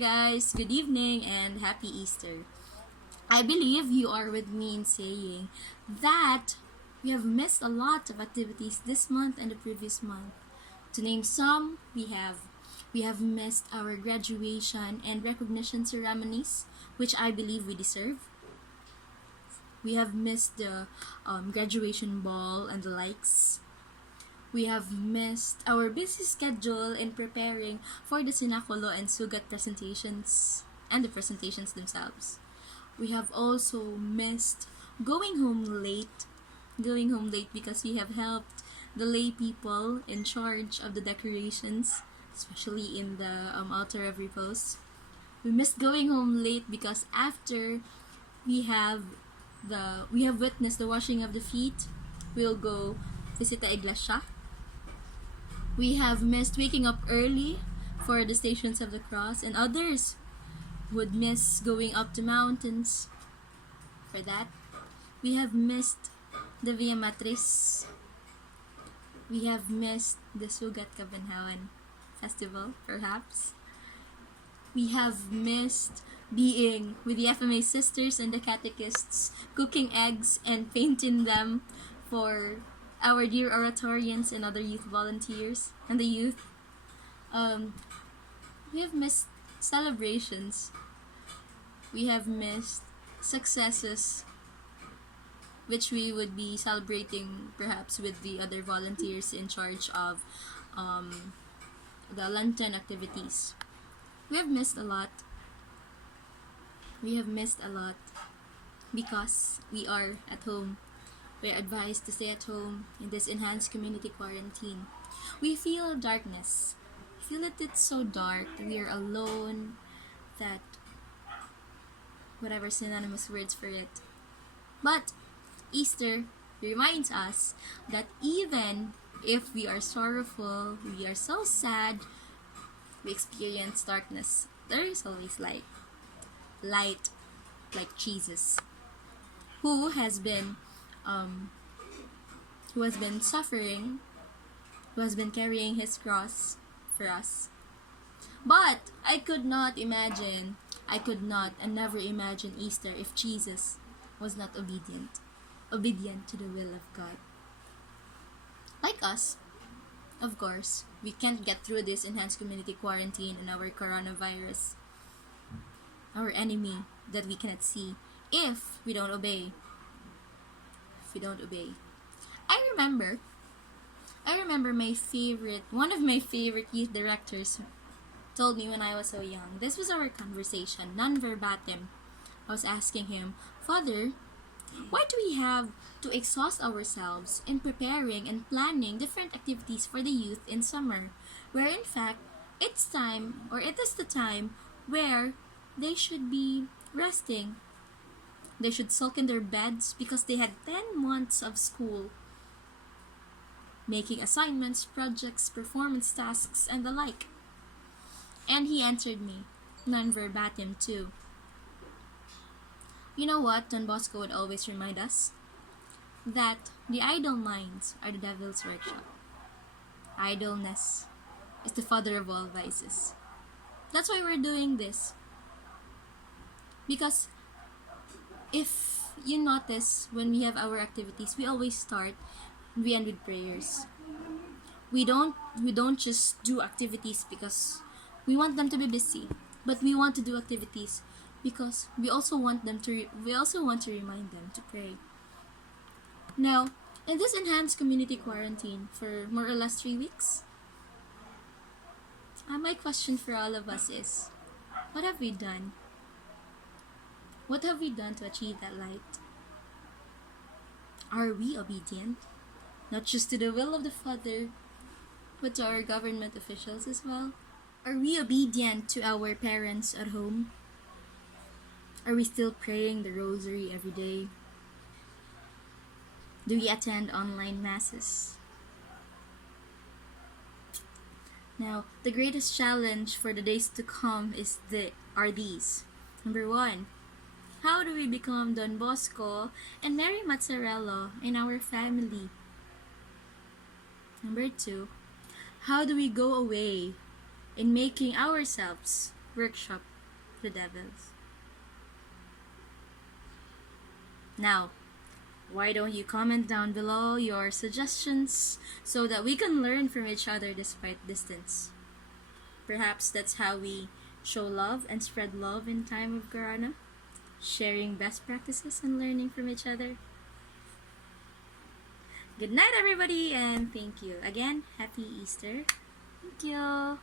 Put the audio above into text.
guys, good evening and happy Easter. I believe you are with me in saying that we have missed a lot of activities this month and the previous month. To name some, we have missed our graduation and recognition ceremonies, which I believe we deserve. We have missed the graduation ball and the likes. We have missed our busy schedule in preparing for the sinakulo and sugat presentations and the presentations themselves. We have also missed going home late because we have helped the lay people in charge of the decorations, especially in the altar of repose. We missed going home late because after we have witnessed the washing of the feet, we'll go visit the iglesia. We have missed waking up early for the Stations of the Cross, and others would miss going up the mountains for that. We have missed the Via Matris. We have missed the Sugat Kabanhawan Festival, perhaps. We have missed being with the FMA sisters and the catechists, cooking eggs and painting them for our dear oratorians and other youth volunteers and the youth. We have missed celebrations. We have missed successes, which we would be celebrating perhaps with the other volunteers in charge of the Lenten activities. We have missed a lot. We have missed a lot because we are at home. We are advised to stay at home in this enhanced community quarantine. We feel darkness. We feel that it's so dark, that we are alone, that whatever synonymous words for it. But Easter reminds us that even if we are sorrowful, we are so sad, we experience darkness, there is always light. Light like Jesus, who has been suffering, who has been carrying his cross for us. But I could not and never imagine Easter if Jesus was not obedient to the will of God. Like us, of course, we can't get through this enhanced community quarantine and our coronavirus, our enemy that we cannot see, if we don't obey. I remember one of my favorite youth directors told me when I was so young. This was our conversation, non-verbatim. I was asking him, "Father, why do we have to exhaust ourselves in preparing and planning different activities for the youth in summer, where in fact it is the time where they should be resting? They should sulk in their beds because they had 10 months of school, making assignments, projects, performance tasks, and the like." And he answered me, non-verbatim too. You know what Don Bosco would always remind us? That the idle minds are the devil's workshop. Idleness is the father of all vices. That's why we're doing this. Because if you notice, when we have our activities, we always start and we end with prayers. We don't just do activities because we want them to be busy, but we want to do activities because we also want to remind them to pray. Now, in this enhanced community quarantine for more or less 3 weeks, my question for all of us is, what have we done? What have we done to achieve that light? Are we obedient? Not just to the will of the Father, but to our government officials as well? Are we obedient to our parents at home? Are we still praying the rosary every day? Do we attend online masses? Now, the greatest challenge for the days to come are these. Number 1, how do we become Don Bosco and Mary Mazzarello in our family? Number 2, how do we go away in making ourselves workshop the devils. Now, why don't you comment down below your suggestions so that we can learn from each other despite distance? Perhaps that's how we show love and spread love in time of Corona, sharing best practices and learning from each other. Good night, everybody, and thank you. Again, happy Easter. Thank you.